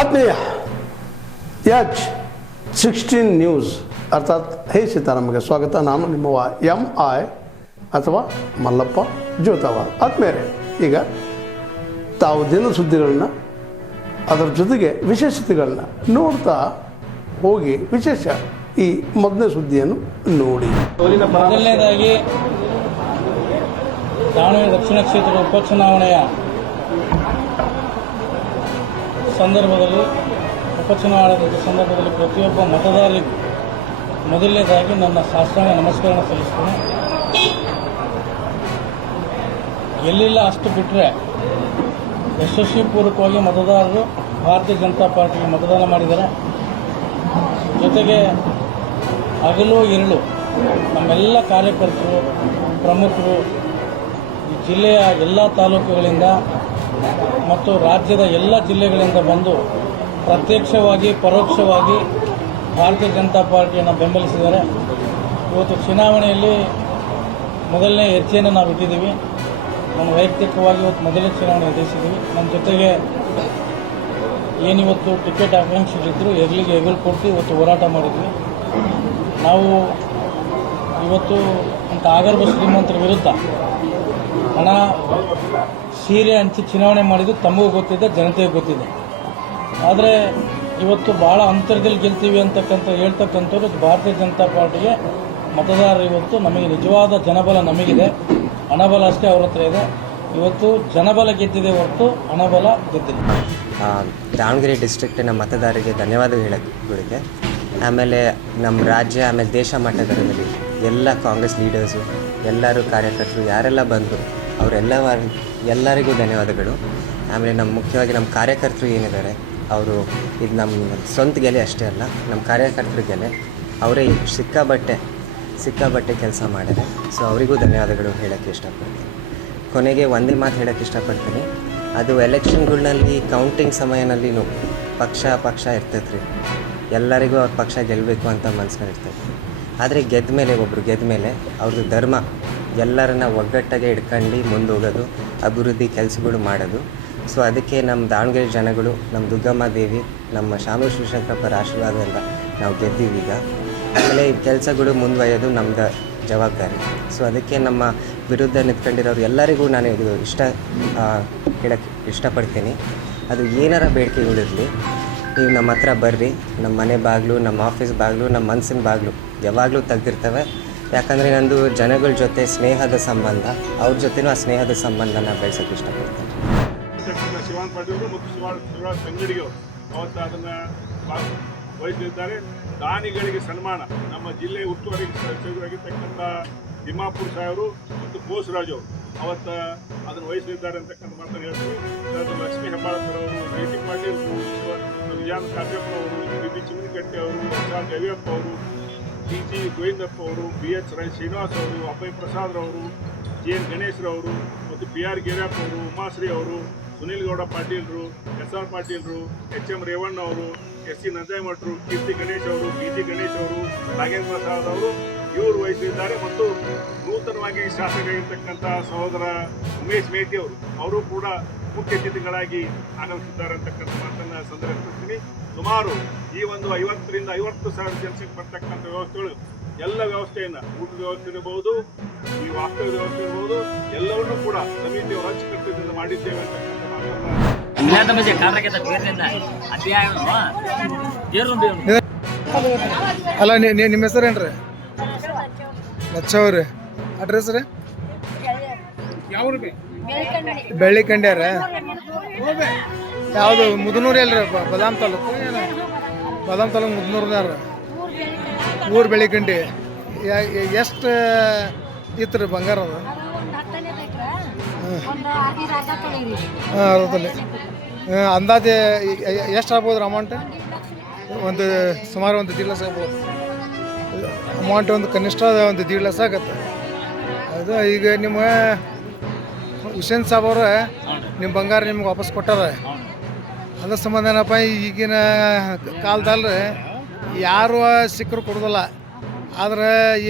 ಆತ್ಮೀಯ H16 news ಅರ್ಥಾತ್ ಹೇ ಸೀತಾರಾಮಗೆ ಸ್ವಾಗತ. ನಾನು ನಿಮ್ಮವ MI ಅಥವಾ ಮಲ್ಲಪ್ಪ ಜೋತಾವಾರ್. ಆದ್ಮೇಲೆ ಈಗ ತಾವು ದಿನ ಸುದ್ದಿಗಳನ್ನ ಅದರ ಜೊತೆಗೆ ವಿಶೇಷತೆಗಳನ್ನ ನೋಡ್ತಾ ಹೋಗಿ ವಿಶೇಷ ಈ ಮೊದಲನೇ ಸುದ್ದಿಯನ್ನು ನೋಡಿ. ಮೊದಲನೇದಾಗಿ ದಾವಣಗೆರೆ ದಕ್ಷಿಣ ಕ್ಷೇತ್ರದ ಉಪಚುನಾವಣೆಯ ಸಂದರ್ಭದಲ್ಲಿ ಸಂದರ್ಭದಲ್ಲಿ ಪ್ರತಿಯೊಬ್ಬ ಮತದಾರರಿಗೂ ಮೊದಲನೇದಾಗಿ ನನ್ನ ಸಾಷ್ಟಾಂಗ ನಮಸ್ಕಾರ ಸಲ್ಲಿಸ್ತೇನೆ. ಎಲ್ಲಿಲ್ಲ ಅಷ್ಟು ಬಿಟ್ಟರೆ ಯಶಸ್ವಿಪೂರ್ವಕವಾಗಿ ಮತದಾರರು ಭಾರತೀಯ ಜನತಾ ಪಾರ್ಟಿಗೆ ಮತದಾನ ಮಾಡಿದ್ದಾರೆ. ಜೊತೆಗೆ ಹಗಲು ಇರಳು ನಮ್ಮೆಲ್ಲ ಕಾರ್ಯಕರ್ತರು ಪ್ರಮುಖರು ಈ ಜಿಲ್ಲೆಯ ಎಲ್ಲ ತಾಲೂಕುಗಳಿಂದ ಮತ್ತು ರಾಜ್ಯದ ಎಲ್ಲ ಜಿಲ್ಲೆಗಳಿಂದ ಬಂದು ಪ್ರತ್ಯಕ್ಷವಾಗಿ ಪರೋಕ್ಷವಾಗಿ ಭಾರತೀಯ ಜನತಾ ಪಾರ್ಟಿಯನ್ನು ಬೆಂಬಲಿಸಿದ್ದಾರೆ. ಇವತ್ತು ಚುನಾವಣೆಯಲ್ಲಿ ಮೊದಲನೇ ಹೆಜ್ಜೆಯನ್ನು ನಾವು ಇಟ್ಟಿದ್ದೀವಿ. ನಾನು ವೈಯಕ್ತಿಕವಾಗಿ ಇವತ್ತು ಮೊದಲನೇ ಚುನಾವಣೆ ಎದುರಿಸಿದ್ದೀವಿ. ನಮ್ಮ ಜೊತೆಗೆ ಏನಿವತ್ತು ಟಿಕೆಟ್ ಆಕಾಂಕ್ಷಿಗಳಿದ್ದರು ಹೆಗಲಿಗೆ ಹೆಗಲು ಕೊಟ್ಟು ಇವತ್ತು ಹೋರಾಟ ಮಾಡಿದ್ವಿ. ನಾವು ಇವತ್ತು ಅಂತ ಆಗರ್ಭ ಶ್ರೀಮಂತರ ವಿರುದ್ಧ ಹಣ ಸೀರೆ ಹಂಚಿ ಚುನಾವಣೆ ಮಾಡಿದ್ದು ತಮಗೂ ಗೊತ್ತಿದೆ, ಜನತೆಗೆ ಗೊತ್ತಿದೆ. ಆದರೆ ಇವತ್ತು ಭಾಳ ಅಂತರದಲ್ಲಿ ಗೆಲ್ತೀವಿ ಹೇಳ್ತಕ್ಕಂಥವ್ರು ಭಾರತೀಯ ಜನತಾ ಪಾರ್ಟಿಗೆ ಮತದಾರರು ಇವತ್ತು ನಮಗೆ ನಿಜವಾದ ಜನಬಲ ನಮಗಿದೆ, ಹಣಬಲ ಅಷ್ಟೇ ಅವ್ರ ಹತ್ರ ಇದೆ. ಇವತ್ತು ಜನಬಲ ಗೆದ್ದಿದೆ ಹೊರತು ಹಣಬಲ ಗೆದ್ದಿದೆ. ದಾವಣಗೆರೆ ಡಿಸ್ಟ್ರಿಕ್ಟಿನ ಮತದಾರರಿಗೆ ಧನ್ಯವಾದ ಹೇಳಕ್ಕೆ. ಆಮೇಲೆ ನಮ್ಮ ರಾಜ್ಯ ಆಮೇಲೆ ದೇಶ ಮಟ್ಟದಲ್ಲಿ ಎಲ್ಲ ಕಾಂಗ್ರೆಸ್ ಲೀಡರ್ಸು ಎಲ್ಲರೂ ಕಾರ್ಯಕರ್ತರು ಯಾರೆಲ್ಲ ಬಂದರು ಎಲ್ಲರಿಗೂ ಧನ್ಯವಾದಗಳು. ಆಮೇಲೆ ಮುಖ್ಯವಾಗಿ ನಮ್ಮ ಕಾರ್ಯಕರ್ತರು ಏನಿದ್ದಾರೆ ಅವರು ಇದು ನಮ್ಮ ಸ್ವಂತ ಗೆಲೆ ಅಷ್ಟೇ ಅಲ್ಲ, ನಮ್ಮ ಕಾರ್ಯಕರ್ತರ ಗೆಲೆ. ಅವರೇ ಸಿಕ್ಕಾಬಟ್ಟೆ ಕೆಲಸ ಮಾಡಿದೆ. ಸೊ ಅವರಿಗೂ ಧನ್ಯವಾದಗಳು ಹೇಳೋಕ್ಕೆ ಇಷ್ಟಪಡ್ತೀನಿ. ಕೊನೆಗೆ ಒಂದೇ ಮಾತು ಹೇಳೋಕ್ಕೆ ಇಷ್ಟಪಡ್ತೀನಿ. ಅದು ಎಲೆಕ್ಷನ್ಗಳಲ್ಲಿ ಕೌಂಟಿಂಗ್ ಸಮಯದಲ್ಲಿನೂ ಪಕ್ಷ ಇರ್ತೈತೆ ರೀ. ಎಲ್ಲರಿಗೂ ಅವ್ರ ಪಕ್ಷ ಗೆಲ್ಲಬೇಕು ಅಂತ ಮನಸ್ಸಿನಲ್ಲಿ ಇರ್ತೈತೆ. ಆದರೆ ಒಬ್ಬರು ಗೆದ್ದ ಮೇಲೆ ಅವ್ರದ್ದು ಧರ್ಮ ಎಲ್ಲರನ್ನ ಒಗ್ಗಟ್ಟಾಗೆ ಹಿಡ್ಕೊಂಡು ಮುಂದೆ ಹೋಗೋದು, ಅಭಿವೃದ್ಧಿ ಕೆಲಸಗಳು ಮಾಡೋದು. ಸೊ ಅದಕ್ಕೆ ನಮ್ಮ ದಾವಣಗೆರೆ ಜನಗಳು, ನಮ್ಮ ದುರ್ಗಮ್ಮ ದೇವಿ, ನಮ್ಮ ಶಾಮೂರು ಶಿವಶಂಕರಪ್ಪರ ಆಶೀರ್ವಾದದಿಂದ ನಾವು ಗೆದ್ದೀವಿ ಈಗ. ಆಮೇಲೆ ಈ ಕೆಲಸಗಳು ಮುಂದುವರಿಯೋದು ನಮ್ಮದು ಜವಾಬ್ದಾರಿ. ಸೊ ಅದಕ್ಕೆ ನಮ್ಮ ವಿರುದ್ಧ ನಿಂತ್ಕೊಂಡಿರೋರು ಎಲ್ಲರಿಗೂ ನಾನು ಇದು ಹೇಳೋಕ್ಕೆ ಇಷ್ಟಪಡ್ತೀನಿ. ಅದು ಏನಾರ ಬೇಡಿಕೆಗಳಿರಲಿ, ನೀವು ನಮ್ಮ ಹತ್ರ ಬರ್ರಿ. ನಮ್ಮ ಮನೆ ಬಾಗಿಲು, ನಮ್ಮ ಆಫೀಸ್ ಬಾಗಿಲು, ನಮ್ಮ ಮನಸ್ಸಿನ ಬಾಗಿಲು ಯಾವಾಗಲೂ ತೆಗೆದಿರ್ತವೆ. ಯಾಕಂದರೆ ನಂದು ಜನಗಳ ಜೊತೆ ಸ್ನೇಹದ ಸಂಬಂಧ, ಅವ್ರ ಜೊತೆನೂ ಆ ಸ್ನೇಹದ ಸಂಬಂಧನ ಬೆಳೆಸೋಕ್ಕೆ ಇಷ್ಟಪಡ್ತೀನಿ. ಶಿವಾನ್ ಪಾಟೀಲ್ ಮತ್ತು ಶಿವರಾಜ್ ಸಂಗಡಿಗವರು ಅವತ್ತು ಅದನ್ನು ವಹಿಸಲಿದ್ದಾರೆ. ದಾನಿಗಳಿಗೆ ಸನ್ಮಾನ ನಮ್ಮ ಜಿಲ್ಲೆ ಉಸ್ತುವಾರಿ ಸಚಿವರಾಗಿರ್ತಕ್ಕಂಥ ತಿಮ್ಮಾಪುರ್ ಸಾಹೇಬರು ಮತ್ತು ಬೋಸರಾಜ್ ಅವರು ಅವತ್ತು ಅದನ್ನು ವಹಿಸಲಿದ್ದಾರೆ ಅಂತಕ್ಕಂಥ ಮಾತನ್ನು ಹೇಳ್ತೀವಿ. ಲಕ್ಷ್ಮೀ ಹೆಬ್ಬಾಳ್ಕರ್ ಅವರು, ಜೆ.ಟಿ. ಪಾಟೀಲ್, ವಿಜಯಾನ ಕಾಶಪ್ಪನವರು, ಬಿ ಚಿಮನಕಟ್ಟೆ ಅವರು, ಎಸ್.ಆರ್. ರವಿಯಪ್ಪ ಅವರು, ಟಿ.ಜಿ. ಗೋವಿಂದಪ್ಪ ಅವರು, ಬಿ.ಎಚ್. ಶ್ರೀನಿವಾಸ್ ಅವರು, ಅಭಯ್ ಪ್ರಸಾದ್ ಅವರು, ಜೆ.ಎನ್. ಗಣೇಶ್ರವರು ಮತ್ತು ಪಿ.ಆರ್. ಗಿರಿಯಪ್ಪ ಅವರು, ಉಮಾಶ್ರೀ ಅವರು, ಸುನೀಲ್ ಗೌಡ ಪಾಟೀಲ್ರು, ಎಸ್.ಆರ್. ಪಾಟೀಲ್ರು, ಎಚ್.ಎಂ. ರೇವಣ್ಣ ಅವರು, ಎಸ್.ಸಿ. ನಂಜೇಮಠರು, ಕೀರ್ತಿ ಗಣೇಶ್ ಅವರು, ಬಿ.ಜಿ. ಗಣೇಶ್ ಅವರು, ನಾಗೇಂದ್ರ ಪ್ರಸಾದ್ ಅವರು ಇವರು ವಹಿಸಲಿದ್ದಾರೆ. ಮತ್ತು ನೂತನವಾಗಿ ಶಾಸಕರಾಗಿರ್ತಕ್ಕಂಥ ಸಹೋದರ ಉಮೇಶ್ ಮೇಟಿ ಅವರು ಕೂಡ ಮುಖ್ಯ ಅತಿಥಿಗಳಾಗಿ ಆಗಮಿಸಿದ್ದಾರೆ ಅಂತಕ್ಕಂಥ ಮಾತನ್ನು ಸಂದರ್ಭಿಸ್ತೀನಿ. ಸುಮಾರು ಈ ಒಂದು 50,000 ಜನಸಂಖ್ಯೆ ಬರ್ತಕ್ಕಂಥ ವ್ಯವಸ್ಥೆಗಳು ಎಲ್ಲ ವ್ಯವಸ್ಥೆಯನ್ನು, ಊಟದ ವ್ಯವಸ್ಥೆ ಇರಬಹುದು, ಈ ವಾಸ್ತವ್ಯದ ವ್ಯವಸ್ಥೆ ಇರಬಹುದು, ಎಲ್ಲವನ್ನೂ ಕೂಡ ಸಮಿತಿಯವರು ಅಚ್ಚುಕಟ್ಟಿನಿಂದ ಮಾಡಿದ್ದೇವೆ ಅಂತಕ್ಕಂಥ ಅಲ್ಲ. ನಿಮ್ಮ ಹೆಸರೇನ್ರಿ? ಲಚ್ಚವ್ರಿ. ಅಡ್ರೆಸ್ ರೀ? ಬೆಳ್ಳಿಕಂಡ್ಯಾರ. ಯಾವುದು? ಮುದನೂರು ಎಲ್ರಿ? ಬದಾಮ್ ತಾಲೂಕು ಮುದನೂರ್ನಾರ ಊರು ಬೆಳ್ಳಿಕಂಡಿ. ಎಷ್ಟು ಇತ್ತು ರೀ ಬಂಗಾರ? ಅದು ಅರವತ್ತಲ್ಲಿ ಅಂದಾಜು ಎಷ್ಟು ಆಗ್ಬೋದು ಅಮೌಂಟ್? ಸುಮಾರು ಒಂದು 1.5 ಲಕ್ಷ ಆಗ್ಬೋದು ಅಮೌಂಟ್. ಒಂದು ಕನಿಷ್ಠ ಒಂದು 1.5 ಲಕ್ಷ ಆಗತ್ತೆ. ಅದು ಈಗ ನಿಮ್ಮ ಹುಸೇನ್ ಸಾಬ್ ಅವ್ರ ನಿಮ್ಮ ಬಂಗಾರ ನಿಮ್ಗೆ ವಾಪಸ್ ಕೊಟ್ಟಾರ. ಅದ್ರ ಸಂಬಂಧ ಏನಪ್ಪ, ಈಗಿನ ಕಾಲದಲ್ಲಿ ಯಾರು ಸಿಕ್ಕರು ಕೊಡೋದಿಲ್ಲ. ಆದ್ರೆ ಈ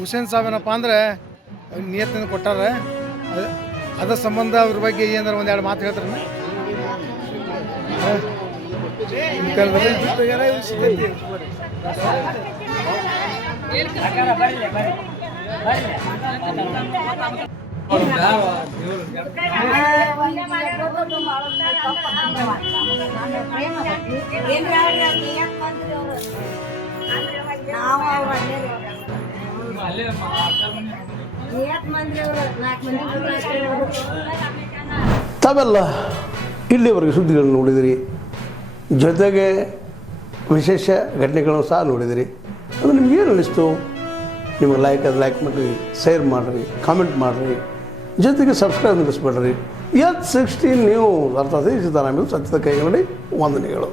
ಹುಸೇನ್ ಸಾಬ್ ಏನಪ್ಪ ಅಂದರೆ ನಿಯತ್ತಿನ ಕೊಟ್ಟಾರ. ಅದ್ರ ಸಂಬಂಧ ಅವ್ರ ಬಗ್ಗೆ ಏನಾರು ಒಂದೆರಡು ಮಾತು ಹೇಳ್ತಾರೆ. ಈ ಕಾಲದಲ್ಲಿ ತಾವೆಲ್ಲ ಇಲ್ಲಿವರೆಗೆ ಸುದ್ದಿಗಳನ್ನು ನೋಡಿದಿರಿ, ಜೊತೆಗೆ ವಿಶೇಷ ಘಟನೆಗಳನ್ನು ಸಹ ನೋಡಿದಿರಿ. ಅದು ನಿಮಗೇನು ಅನ್ನಿಸ್ತು? ನಿಮಗೆ ಲೈಕ್ ಮಾಡಿರಿ, ಶೇರ್ ಮಾಡಿರಿ, ಕಾಮೆಂಟ್ ಮಾಡಿರಿ, ಜೊತೆಗೆ ಸಬ್ಸ್ಕ್ರೈಬ್ ನಿಲ್ಲಿಸ್ಬೇಡ್ರಿ. H16 ನ್ಯೂಸ್ ಅರ್ಥಾತ್ ಸೀತಾರಾಮ್ ಸತ್ಯದ ಕೈಗನ್ನಡಿ ವಂದನೆಗಳು.